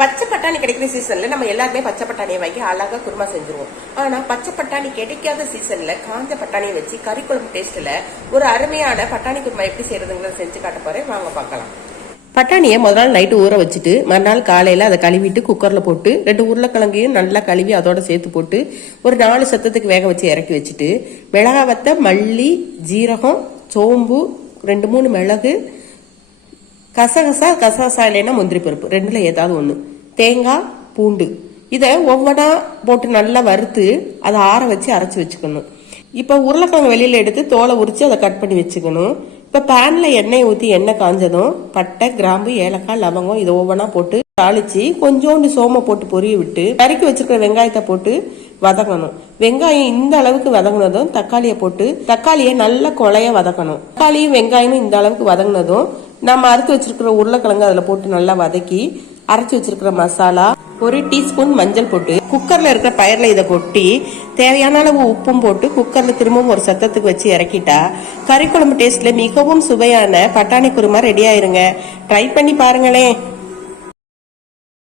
பச்சை பட்டாணி கிடைக்கிற சீசன்ல நம்ம எல்லாருமே பச்சை பட்டாணியை வாங்கி அழகா குருமா செஞ்சுருவோம். ஆனா பச்சை பட்டாணி கிடைக்காத சீசன்ல காஞ்ச பட்டாணியை வச்சு கறி குழம்பு டேஸ்ட்ல ஒரு அருமையான பட்டாணி குருமா எப்படி செய்யறதுங்கிறத செஞ்சு காட்ட போறேன், வாங்க பார்க்கலாம். பட்டாணியை முதல் நாள் நைட்டு ஊற வச்சுட்டு மறுநாள் காலையில அதை கழுவிட்டு குக்கர்ல போட்டு 2 உருளைக்கிழங்கையும் நல்லா கழுவி அதோட சேர்த்து போட்டு ஒரு 4 சத்தத்துக்கு வேக வச்சு இறக்கி வச்சுட்டு மிளகா வத்த, மல்லி, ஜீரகம், சோம்பு, 2-3 மிளகு, கசகசா இல்லைன்னா முந்திரி பருப்பு, 2ல ஏதாவது ஒண்ணு, தேங்காய், பூண்டு, இதை ஒவ்வொன்றா போட்டு நல்லா வறுத்து அதை ஆற வச்சு அரைச்சி வச்சுக்கணும். இப்ப உருளைக்கிழங்கு வெளியில எடுத்து தோலை உரிச்சு அதை கட் பண்ணி வச்சுக்கணும். இப்ப பேன்ல எண்ணெய் ஊத்தி எண்ணெய் காஞ்சதும் பட்டை, கிராம்பு, ஏலக்காய், லவங்கம் இதை ஒவ்வொன்றா போட்டு தாளிச்சு கொஞ்சோண்டு சோம போட்டு பொரிய விட்டு கறிக்கு வச்சிருக்கிற வெங்காயத்தை போட்டு வதக்கணும். வெங்காயம் இந்த அளவுக்கு வதங்கினதும் தக்காளியை போட்டு தக்காளியை நல்லா கொலைய வதக்கணும். தக்காளியும் வெங்காயமும் இந்த அளவுக்கு வதங்கினதும் நம்ம அரைச்சு வச்சிருக்கிற உருளைக்கிழங்கு அதுல போட்டு நல்லா வதக்கி அரைச்சு வச்சிருக்கிற மசாலா, 1 டீஸ்பூன் மஞ்சள் போட்டு குக்கர்ல இருக்கிற பயர்ல இதை கொட்டி தேவையான அளவு உப்பும் போட்டு குக்கர்ல திரும்பவும் ஒரு சத்தத்துக்கு வச்சு இறக்கிட்டா கறி குழம்பு டேஸ்ட்ல மிகவும் சுவையான பட்டாணி குருமா ரெடி ஆயிருங்க. ட்ரை பண்ணி பாருங்களேன்.